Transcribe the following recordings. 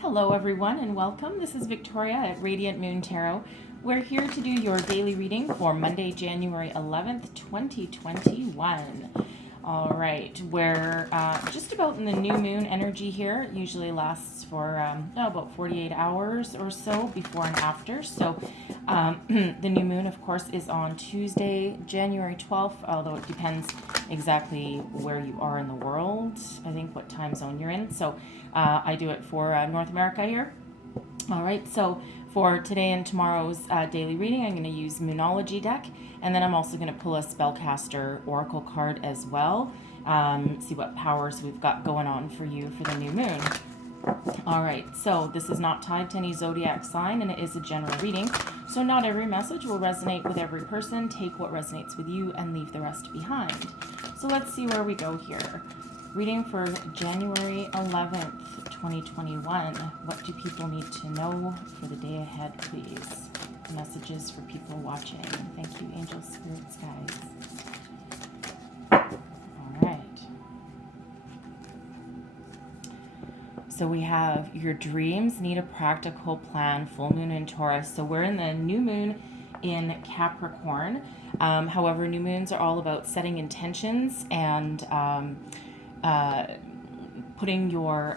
Hello everyone and welcome. This is Victoria at Radiant Moon Tarot. We're here to do your daily reading for Monday, January 11th, 2021. All right, we're just about in the new moon energy here. It usually lasts for about 48 hours or so before and after. So the new moon, of course, is on Tuesday, January 12th, although it depends exactly where you are in the world, I think what time zone you're in. So I do it for North America here. All right, so for today and tomorrow's daily reading, I'm going to use Moonology deck, and then I'm also going to pull a Spellcaster Oracle card as well. See what powers we've got going on for you for the new moon. All right, so this is not tied to any zodiac sign, and it is a general reading, so not every message will resonate with every person. Take what resonates with you and leave the rest behind. So let's see where we go here. Reading for January 11th, 2021. What do people need to know for the day ahead, please? Messages for people watching. Thank you, angels, spirits, guides. All right. So we have your dreams need a practical plan, full moon in Taurus. So we're in the new moon in Capricorn. However, new moons are all about setting intentions and putting your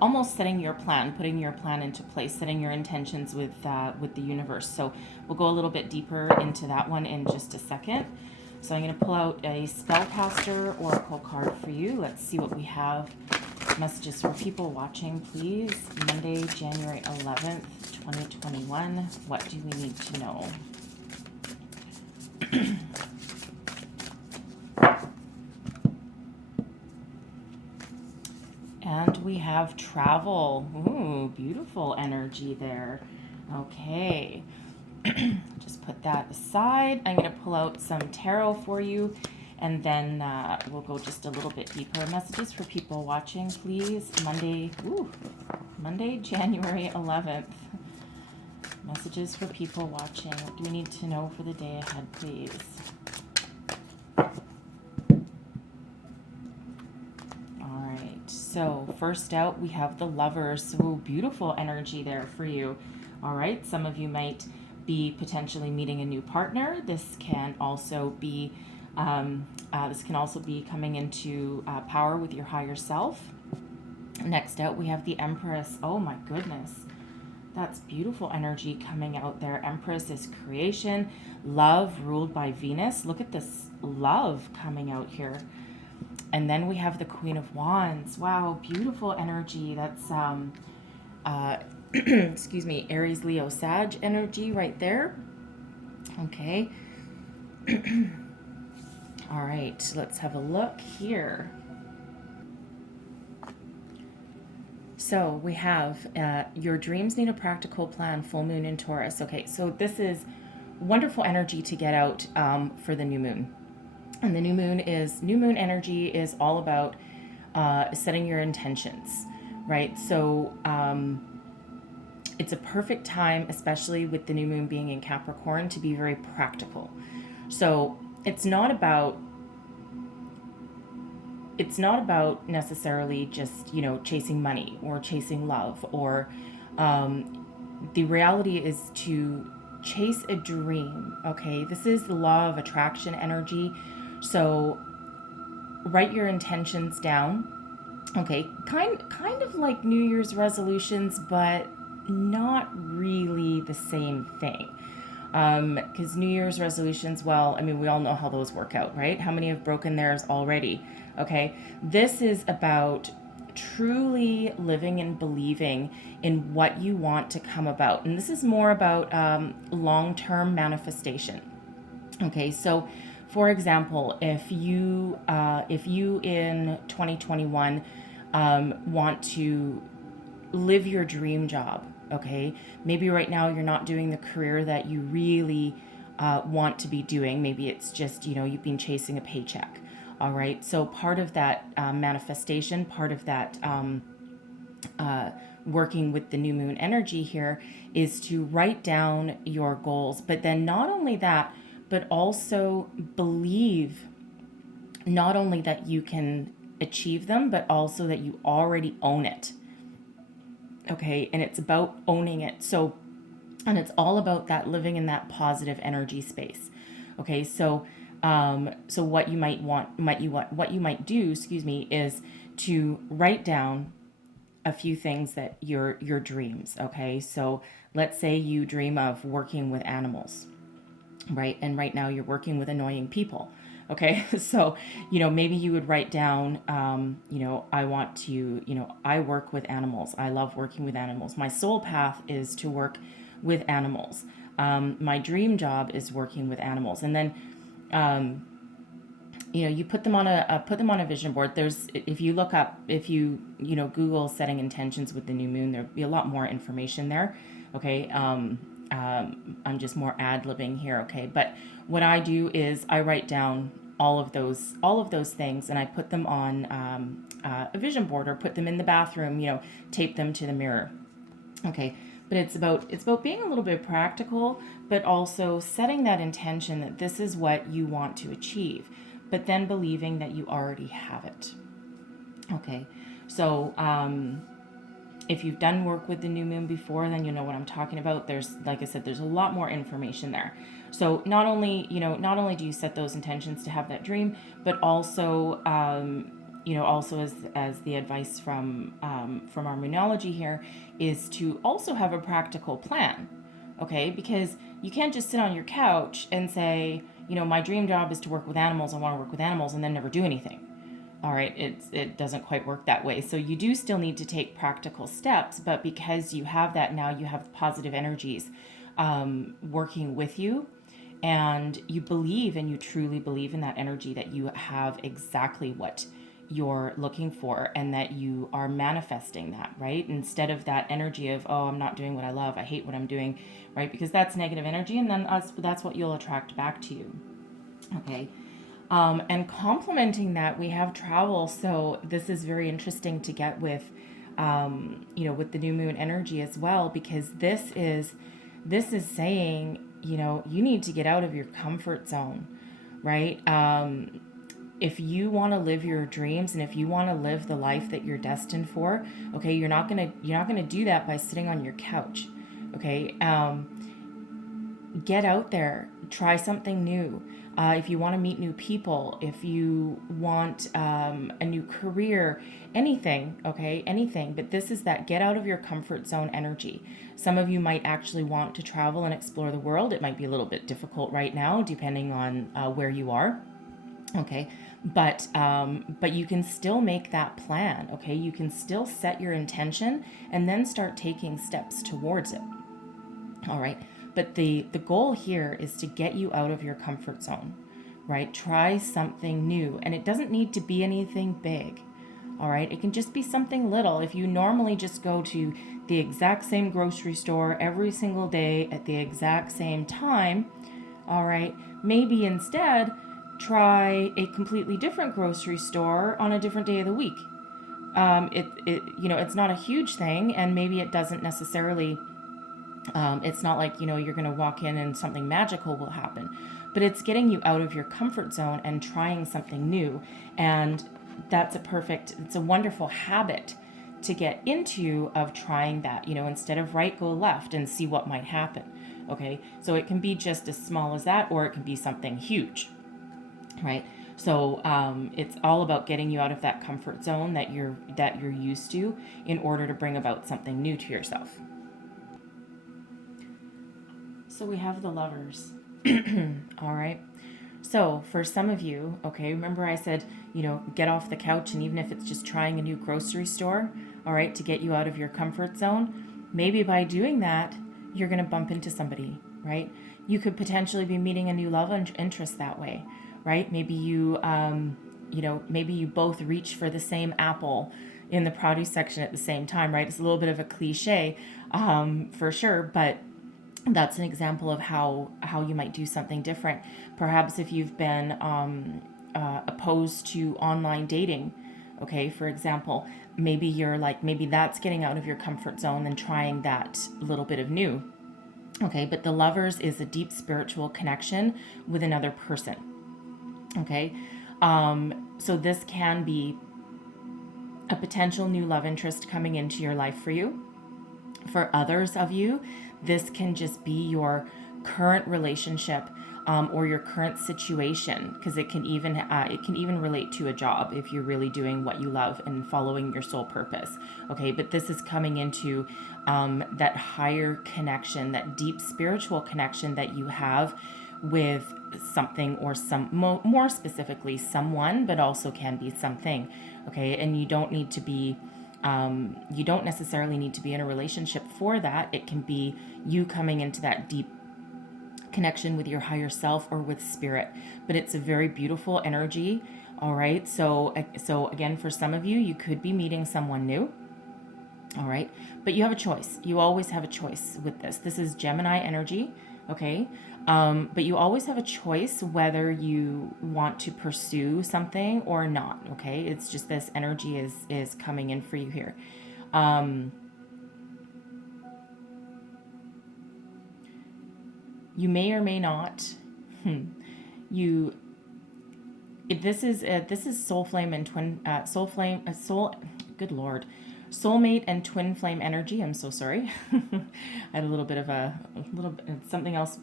almost setting your plan, putting your plan into place, setting your intentions with the universe. So we'll go a little bit deeper into that one in just a second. So I'm going to pull out a Spellcaster Oracle card for you. Let's see what we have. Messages for people watching, please. Monday, January 11th, 2021. What do we need to know? And we have travel. Ooh, beautiful energy there. Okay. Just put that aside. I'm going to pull out some tarot for you, and then we'll go just a little bit deeper. Messages for people watching, please. Monday, January 11th. Messages for people watching. What do we need to know for the day ahead, please? So first out, we have the Lovers. Ooh, beautiful energy there for you. All right, some of you might be potentially meeting a new partner. This can also be coming into power with your higher self. Next out, we have the Empress. Oh my goodness, that's beautiful energy coming out there. Empress is creation, love ruled by Venus. Look at this love coming out here. And then we have the Queen of Wands. Wow, beautiful energy. That's, excuse me, Aries, Leo, Sag energy right there. Okay. All right, let's have a look here. So we have your dreams need a practical plan, full moon in Taurus. Okay, so this is wonderful energy to get out for the new moon. And the new moon energy is all about setting your intentions, right? So it's a perfect time, especially with the new moon being in Capricorn, to be very practical. So it's not about necessarily just, chasing money or chasing love, or the reality is to chase a dream. Okay, this is the law of attraction energy. So write your intentions down. Okay, kind of like New Year's resolutions, but not really the same thing. Because New Year's resolutions, well, I mean, we all know how those work out, right? How many have broken theirs already? Okay, this is about truly living and believing in what you want to come about. And this is more about long-term manifestation. Okay, so for example, if you in 2021 want to live your dream job, okay, maybe right now you're not doing the career that you really want to be doing. Maybe it's just, you've been chasing a paycheck. All right, so part of that manifestation, part of that working with the new moon energy here is to write down your goals. But then not only that, but also believe not only that you can achieve them, but also that you already own it. Okay. And it's about owning it. So, and it's all about that living in that positive energy space. Okay. So what you might want, what you might do, excuse me, is to write down a few things that your dreams. Okay. So let's say you dream of working with animals, right? And right now you're working with annoying people. Okay. So, maybe you would write down, I want to, I work with animals. I love working with animals. My soul path is to work with animals. My dream job is working with animals. And then, you put them on a vision board. There's, if you look up, if you, Google setting intentions with the new moon, there'll be a lot more information there. Okay. I'm just more ad-libbing here. Okay. But what I do is I write down all of those things, and I put them on a vision board, or put them in the bathroom, tape them to the mirror. Okay. But it's about being a little bit practical, but also setting that intention that this is what you want to achieve, but then believing that you already have it. Okay. So, if you've done work with the new moon before, then you know what I'm talking about. There's, like I said, there's a lot more information there. So not only do you set those intentions to have that dream, but also, also as the advice from our moonology here is to also have a practical plan. Okay. Because you can't just sit on your couch and say, my dream job is to work with animals. I want to work with animals, and then never do anything. All right, it doesn't quite work that way. So you do still need to take practical steps, but because you have that now, you have positive energies working with you, and you believe, and you truly believe in that energy, that you have exactly what you're looking for, and that you are manifesting that, right? Instead of that energy of, oh, I'm not doing what I love, I hate what I'm doing, right? Because that's negative energy, and then that's what you'll attract back to you. Okay. And complementing that, we have travel. So this is very interesting to get with, with the new moon energy as well, because this is saying, you need to get out of your comfort zone, right? If you want to live your dreams, and if you want to live the life that you're destined for, okay, you're not gonna do that by sitting on your couch, okay? Get out there, try something new. If you want to meet new people, if you want a new career, anything, okay, anything. But this is that get out of your comfort zone energy. Some of you might actually want to travel and explore the world. It might be a little bit difficult right now, depending on where you are. Okay, but you can still make that plan. Okay, you can still set your intention and then start taking steps towards it. All right. But the goal here is to get you out of your comfort zone, right? Try something new. And it doesn't need to be anything big, all right? It can just be something little. If you normally just go to the exact same grocery store every single day at the exact same time, all right, maybe instead try a completely different grocery store on a different day of the week. It's not a huge thing, and maybe it doesn't necessarily... it's not like, you're going to walk in and something magical will happen, but it's getting you out of your comfort zone and trying something new. And it's a wonderful habit to get into, of trying that, instead of right, go left and see what might happen. Okay. So it can be just as small as that, or it can be something huge, right? So it's all about getting you out of that comfort zone that you're used to, in order to bring about something new to yourself. So we have the Lovers. All right. So for some of you, okay, remember I said, get off the couch, and even if it's just trying a new grocery store, all right, to get you out of your comfort zone, maybe by doing that, you're going to bump into somebody, right? You could potentially be meeting a new love interest that way, right? Maybe maybe you both reach for the same apple in the produce section at the same time, right? It's a little bit of a cliche, for sure, but that's an example of how you might do something different. Perhaps if you've been opposed to online dating, okay, for example, maybe maybe that's getting out of your comfort zone and trying that little bit of new. Okay, but the Lovers is a deep spiritual connection with another person. Okay, so this can be a potential new love interest coming into your life for you. For others of you, this can just be your current relationship, or your current situation, because it can even relate to a job if you're really doing what you love and following your soul purpose. Okay, but this is coming into that higher connection, that deep spiritual connection that you have with something, or more specifically someone, but also can be something. Okay, and you don't need to be you don't necessarily need to be in a relationship for that. It can be you coming into that deep connection with your higher self or with spirit, but it's a very beautiful energy. All right, so again, for some of you, you could be meeting someone new. All right, but you have a choice. You always have a choice with this. This is Gemini energy. Okay, but you always have a choice whether you want to pursue something or not. Okay, it's just this energy is coming in for you here. You may or may not. This is soul flame and twin Good Lord, soulmate and twin flame energy. I'm so sorry. I had a little bit of something else.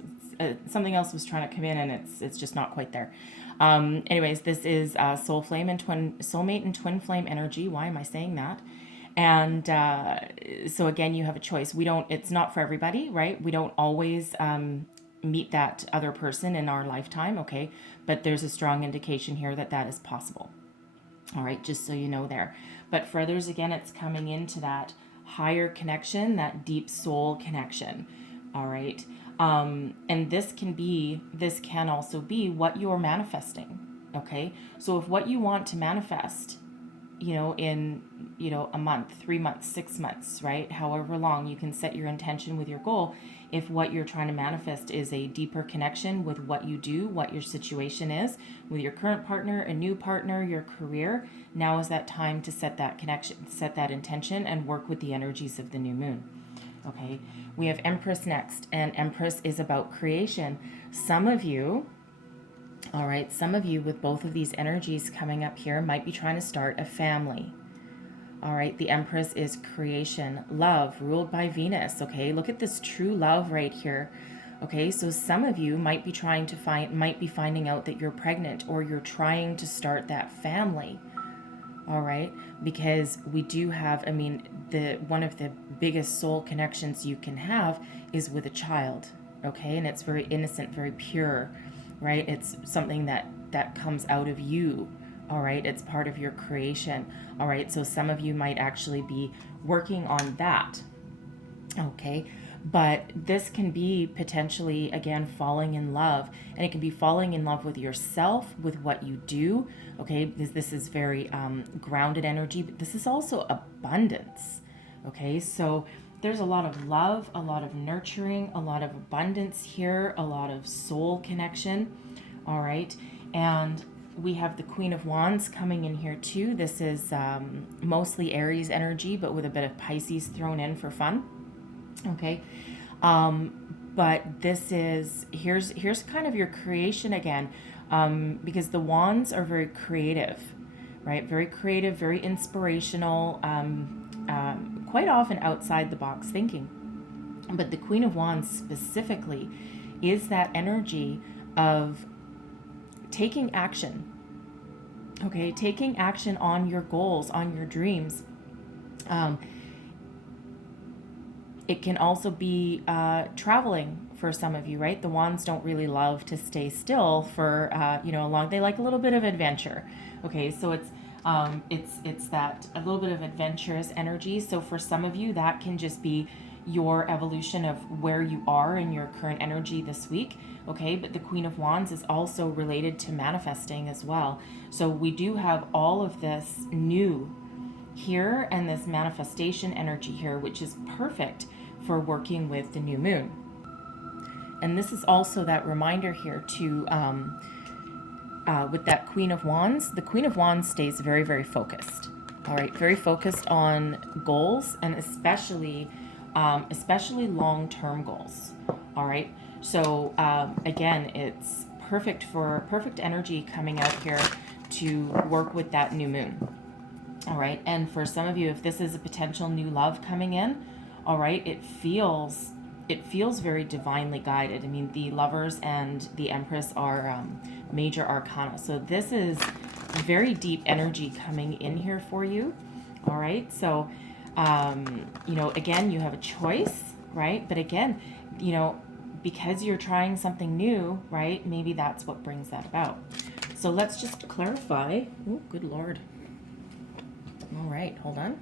Something else was trying to come in, and it's just not quite there. Anyways, this is soulmate and twin flame energy. Why am I saying that? And so again, you have a choice. It's not for everybody, right? We don't always meet that other person in our lifetime, okay? But there's a strong indication here that is possible. All right, just so you know there. But for others, again, it's coming into that higher connection, that deep soul connection. All right. And this can also be what you're manifesting. Okay. So if what you want to manifest, in, a month, 3 months, 6 months, right? However long you can set your intention with your goal. If what you're trying to manifest is a deeper connection with what you do, what your situation is with your current partner, a new partner, your career, now is that time to set that connection, set that intention, and work with the energies of the new moon. Okay, we have Empress next, and Empress is about creation. Some of you with both of these energies coming up here might be trying to start a family. All right, the Empress is creation, love, ruled by Venus. Okay, look at this true love right here. Okay, so some of you might be finding out that you're pregnant, or you're trying to start that family. All right, because we do have, one of the biggest soul connections you can have is with a child. Okay, and it's very innocent, very pure, right? It's something that comes out of you. All right, it's part of your creation. All right, so some of you might actually be working on that. Okay, but this can be potentially, again, falling in love, and it can be falling in love with yourself, with what you do. Okay, because this is very grounded energy, but this is also abundance. Okay, so there's a lot of love, a lot of nurturing, a lot of abundance here, a lot of soul connection. All right, and we have the Queen of Wands coming in here too. This is mostly Aries energy, but with a bit of Pisces thrown in for fun. Okay, but this is, here's kind of your creation again, because the Wands are very creative, right? Very creative, very inspirational, quite often outside the box thinking. But the Queen of Wands specifically is that energy of taking action. Okay, taking action on your goals, on your dreams. It can also be traveling for some of you, right? The Wands don't really love to stay still for long. They like a little bit of adventure. Okay, so it's that a little bit of adventurous energy. So for some of you, that can just be your evolution of where you are in your current energy this week. Okay, but the Queen of Wands is also related to manifesting as well. So we do have all of this new here and this manifestation energy here, which is perfect for working with the new moon. And this is also that reminder here to with that Queen of Wands. The Queen of Wands stays very, very focused. All right, very focused on goals, and especially long-term goals. All right, so again, it's perfect energy coming out here to work with that new moon. All right, and for some of you, if this is a potential new love coming in, All right, it feels very divinely guided. I mean, the Lovers and the Empress are major arcana. So this is very deep energy coming in here for you. All right, so you know, again, you have a choice, right? But again, you know, because you're trying something new, right? Maybe that's what brings that about. So let's just clarify. Oh, good Lord. All right, hold on.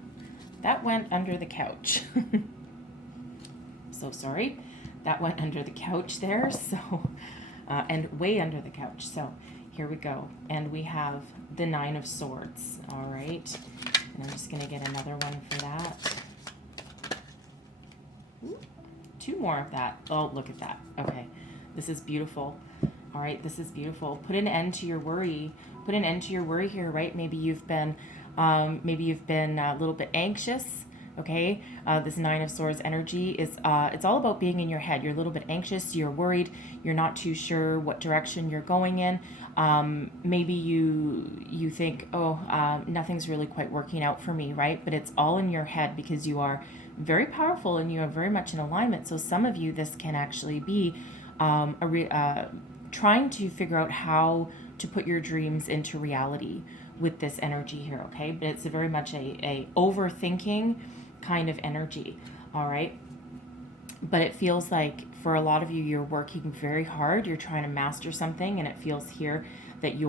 That went under the couch. So sorry. That went under the couch there. So, and way under the couch. So here we go. And we have the Nine of Swords. All right. And I'm just going to get another one for that. Ooh, two more of that. Oh, look at that. Okay. This is beautiful. All right. This is beautiful. Put an end to your worry. Put an end to your worry here, right? Maybe you've been a little bit anxious. Okay, this Nine of Swords energy is, it's all about being in your head. You're a little bit anxious, you're worried, you're not too sure what direction you're going in. Maybe you think, oh, nothing's really quite working out for me, right? But it's all in your head because you are very powerful and you are very much in alignment. So some of you, this can actually be trying to figure out how to put your dreams into reality with this energy here, okay? But it's very much a overthinking kind of energy, all right? But it feels like for a lot of you, you're working very hard. You're trying to master something, and it feels here that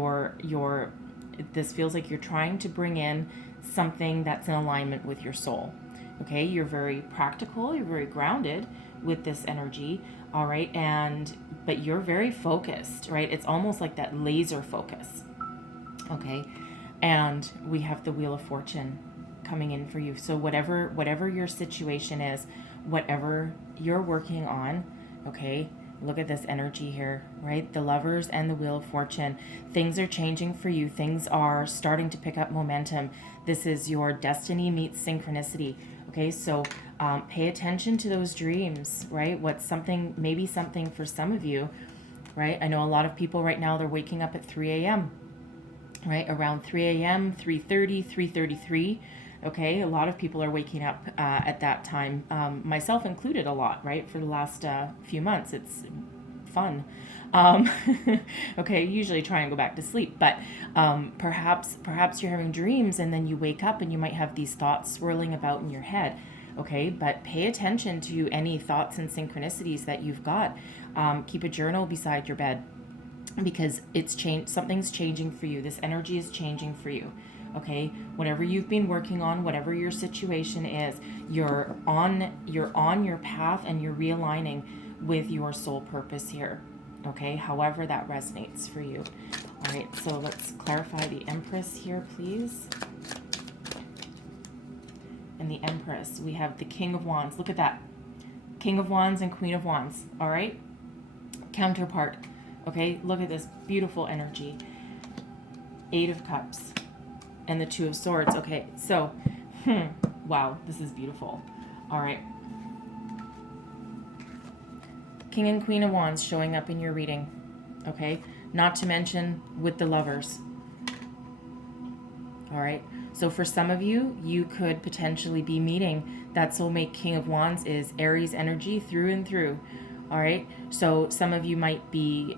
this feels like you're trying to bring in something that's in alignment with your soul, okay? You're very practical. You're very grounded with this energy, all right? But you're very focused, right? It's almost like that laser focus, okay? And we have the Wheel of Fortune coming in for you. So whatever your situation is, whatever you're working on, okay, look at this energy here, right? The Lovers and the Wheel of Fortune. Things are changing for you. Things are starting to pick up momentum. This is your destiny meets synchronicity, okay? So pay attention to those dreams, right? Maybe something for some of you, right? I know a lot of people right now, they're waking up at 3 a.m., right? Around 3 a.m., 3:30, 3:33. Okay, a lot of people are waking up at that time, myself included a lot, right? For the last few months, it's fun. Okay, usually try and go back to sleep, but perhaps you're having dreams and then you wake up and you might have these thoughts swirling about in your head. Okay, but pay attention to any thoughts and synchronicities that you've got. Keep a journal beside your bed because something's changing for you. This energy is changing for you. Okay, whatever you've been working on, whatever your situation is, you're on your path and you're realigning with your soul purpose here. Okay, however that resonates for you. All right, so let's clarify the Empress here, please. And the Empress, we have the King of Wands. Look at that. King of Wands and Queen of Wands. All right, counterpart. Okay, look at this beautiful energy. Eight of Cups. And the Two of Swords. Okay, so, wow, this is beautiful. All right. King and Queen of Wands showing up in your reading. Okay, not to mention with the Lovers. All right, so for some of you, you could potentially be meeting that soulmate. King of Wands is Aries energy through and through. All right, so some of you might be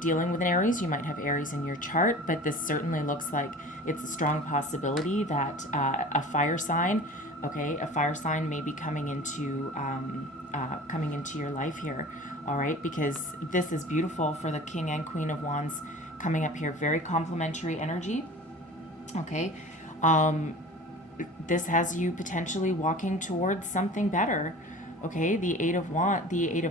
dealing with an Aries. You might have Aries in your chart, but this certainly looks like it's a strong possibility that a fire sign, okay, a fire sign may be coming into your life here. All right, because this is beautiful for the King and Queen of Wands coming up here. Very complementary energy. Okay, this has you potentially walking towards something better. Okay, the Eight of Cups, the Eight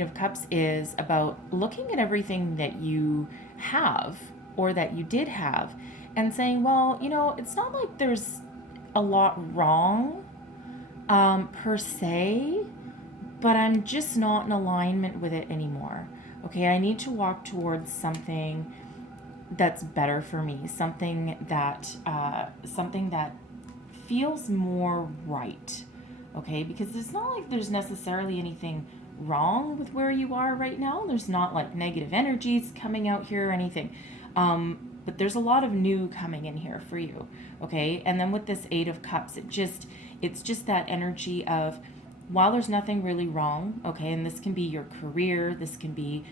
of Cups is about looking at everything that you have or that you did have and saying, well, you know, it's not like there's a lot wrong per se, but I'm just not in alignment with it anymore. Okay, I need to walk towards something that's better for me, something that feels more right. Okay, because it's not like there's necessarily anything wrong with where you are right now. There's not like negative energies coming out here or anything. But there's a lot of new coming in here for you. Okay, and then with this Eight of Cups, it's just that energy of, while there's nothing really wrong, okay, and this can be your career, this can be,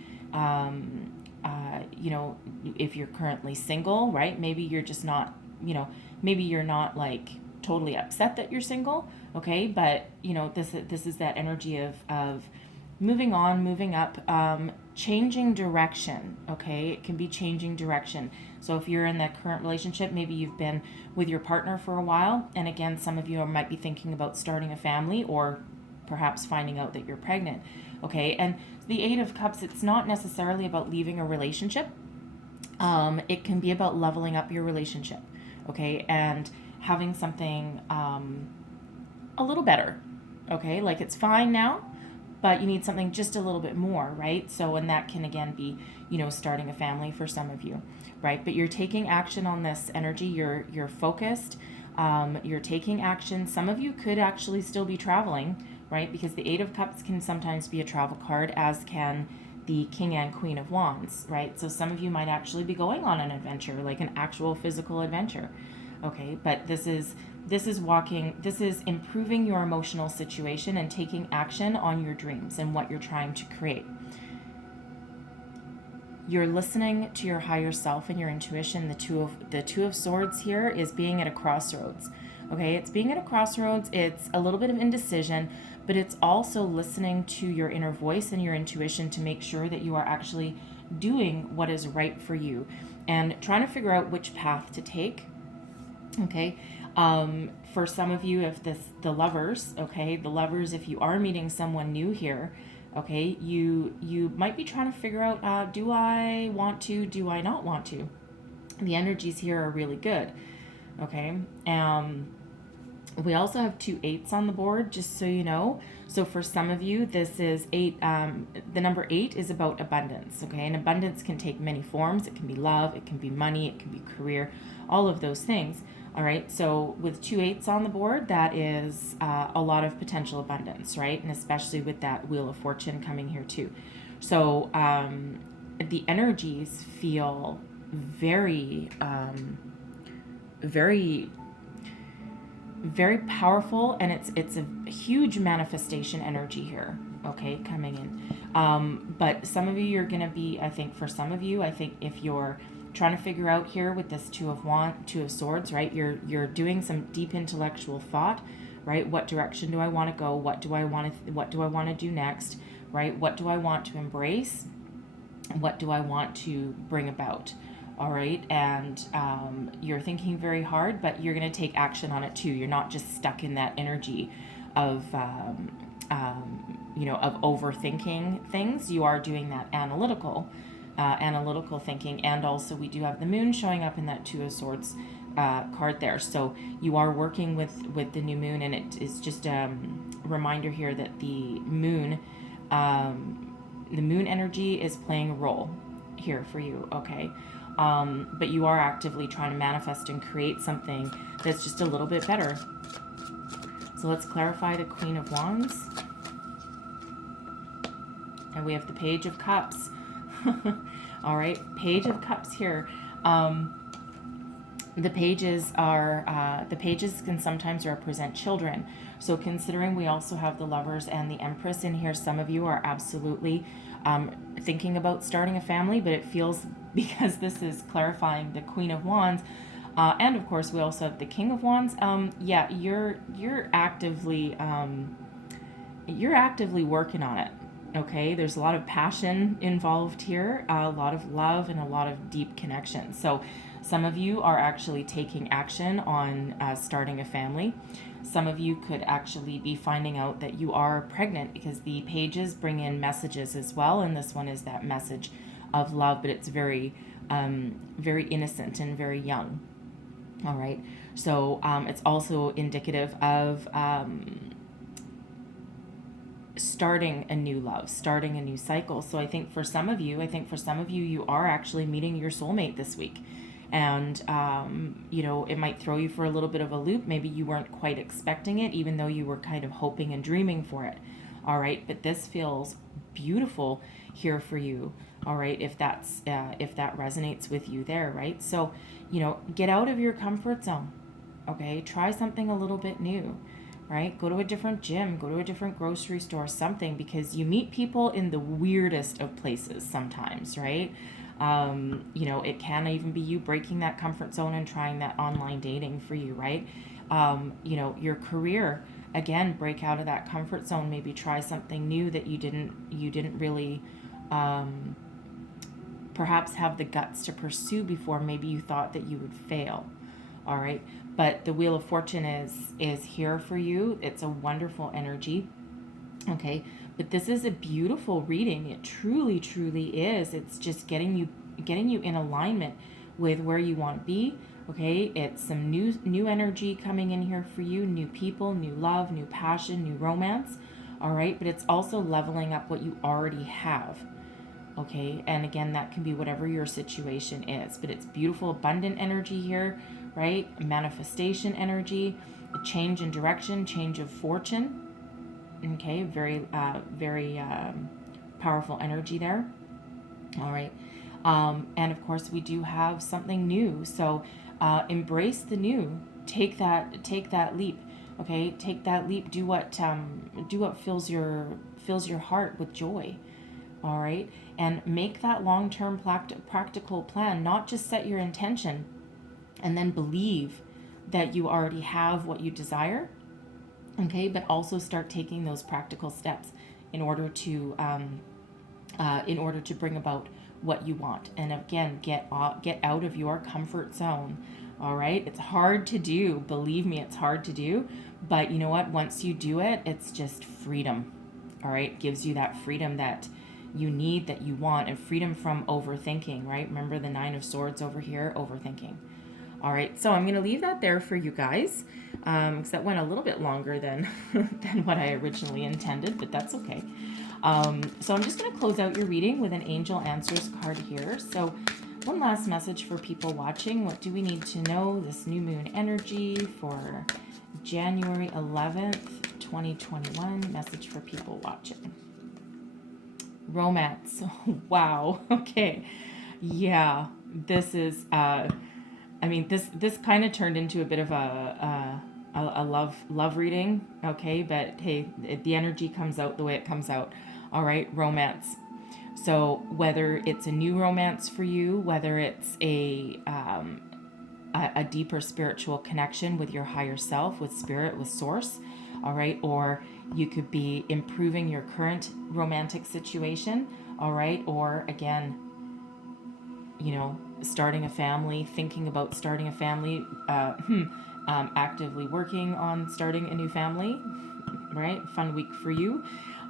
you know, if you're currently single, right? Maybe you're just not, you know, maybe you're not like totally upset that you're single, okay? But, you know, this is that energy of moving on, moving up, changing direction, okay? It can be changing direction. So if you're in that current relationship, maybe you've been with your partner for a while, and again, some of you might be thinking about starting a family or perhaps finding out that you're pregnant, okay? And the Eight of Cups, it's not necessarily about leaving a relationship. It can be about leveling up your relationship, okay? And having something a little better, okay? Like it's fine now, but you need something just a little bit more, right? So, and that can again be, you know, starting a family for some of you, right? But you're taking action on this energy. You're focused. You're taking action. Some of you could actually still be traveling, right? Because the Eight of Cups can sometimes be a travel card, as can the King and Queen of Wands, right? So some of you might actually be going on an adventure, like an actual physical adventure, okay? But this is improving your emotional situation and taking action on your dreams and what you're trying to create. You're listening to your higher self and your intuition. The Two of Swords here is being at a crossroads. Okay, it's being at a crossroads. It's a little bit of indecision, but it's also listening to your inner voice and your intuition to make sure that you are actually doing what is right for you and trying to figure out which path to take. Okay, for some of you, if the lovers, okay, the lovers, if you are meeting someone new here, okay, you might be trying to figure out, do I want to, do I not want to? The energies here are really good, okay? We also have 2 8s on the board, just so you know. So for some of you, this is 8, the number 8 is about abundance, okay? And abundance can take many forms. It can be love, it can be money, it can be career, all of those things. All right, so with 2 8s on the board, that is a lot of potential abundance, right? And especially with that Wheel of Fortune coming here too. So the energies feel very, very, very powerful, and it's a huge manifestation energy here, okay, coming in. But some of you are going to be, I think for some of you, I think if you're trying to figure out here with this Two of Swords, right? You're doing some deep intellectual thought, right? What direction do I want to go? What do I want to do next, right? What do I want to embrace? What do I want to bring about? All right, and you're thinking very hard, but you're going to take action on it too. You're not just stuck in that energy of you know, of overthinking things. You are doing that analytical thinking, and also we do have the Moon showing up in that Two of Swords card there. So you are working with the new moon, and it is just a reminder here that the moon energy is playing a role here for you, okay? But you are actively trying to manifest and create something that's just a little bit better. So let's clarify the Queen of Wands. And we have the Page of Cups. All right, Page of Cups here. The pages can sometimes represent children. So considering we also have the Lovers and the Empress in here, some of you are absolutely thinking about starting a family, but it feels, because this is clarifying the Queen of Wands, and of course we also have the King of Wands. Yeah, you're actively working on it. Okay, there's a lot of passion involved here, a lot of love, and a lot of deep connection. So some of you are actually taking action on starting a family. Some of you could actually be finding out that you are pregnant, because the pages bring in messages as well, and this one is that message of love, but it's very, very innocent and very young. All right, so it's also indicative of starting a new love, starting a new cycle. So I think for some of you, you are actually meeting your soulmate this week. And, you know, it might throw you for a little bit of a loop. Maybe you weren't quite expecting it, even though you were kind of hoping and dreaming for it. All right. But this feels beautiful here for you. All right. If that resonates with you there. Right. So, you know, get out of your comfort zone. Okay. Try something a little bit new. right? Go to a different gym, go to a different grocery store, something, because you meet people in the weirdest of places sometimes, right? It can even be you breaking that comfort zone and trying that online dating for you, right? Your career, again, break out of that comfort zone, maybe try something new that you didn't really perhaps have the guts to pursue before. Maybe you thought that you would fail. All right, but the Wheel of Fortune is here for you. It's a wonderful energy. Okay, but this is a beautiful reading. It truly, truly is. It's just getting you in alignment with where you want to be. Okay, it's some new energy coming in here for you, new people, new love, new passion, new romance. All right, but it's also leveling up what you already have. Okay, and again, that can be whatever your situation is, but it's beautiful, abundant energy here, right? Manifestation energy, a change in direction, change of fortune. Okay, very powerful energy there. All right, and of course we do have something new, so embrace the new. Take that leap. Okay, take that leap. Do what fills your heart with joy. All right, and make that long-term practical plan. Not just set your intention and then believe that you already have what you desire. Okay, but also start taking those practical steps in order to bring about what you want. And again, get out of your comfort zone. All right, it's hard to do. Believe me, it's hard to do. But you know what? Once you do it, it's just freedom. All right, it gives you that freedom that you need, that you want, and freedom from overthinking. Right? Remember the Nine of Swords over here, overthinking. All right, so I'm going to leave that there for you guys, because that went a little bit longer than than what I originally intended, but that's okay. So I'm just going to close out your reading with an Angel Answers card here. So one last message for people watching. What do we need to know? This new moon energy for January 11th, 2021. Message for people watching. Romance. Wow. Okay. Yeah. This is... this kind of turned into a bit of a love reading, okay? But hey, the energy comes out the way it comes out. All right, romance. So whether it's a new romance for you, whether it's a deeper spiritual connection with your higher self, with spirit, with source, all right, or you could be improving your current romantic situation, all right, or again, starting a family, thinking about starting a family, actively working on starting a new family, right? Fun week for you.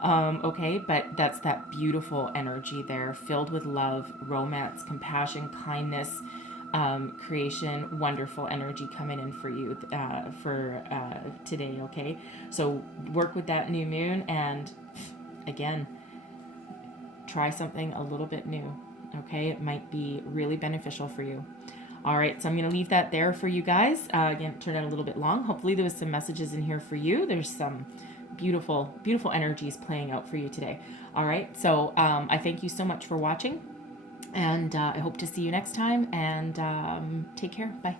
Okay, but that's that beautiful energy there, filled with love, romance, compassion, kindness, creation, wonderful energy coming in for you for today, okay? So work with that new moon and, again, try something a little bit new. Okay, it might be really beneficial for you. All right, so I'm going to leave that there for you guys. Again, it turned out a little bit long. Hopefully there was some messages in here for you. There's some beautiful, beautiful energies playing out for you today. All right, so I thank you so much for watching, and I hope to see you next time, and take care. Bye.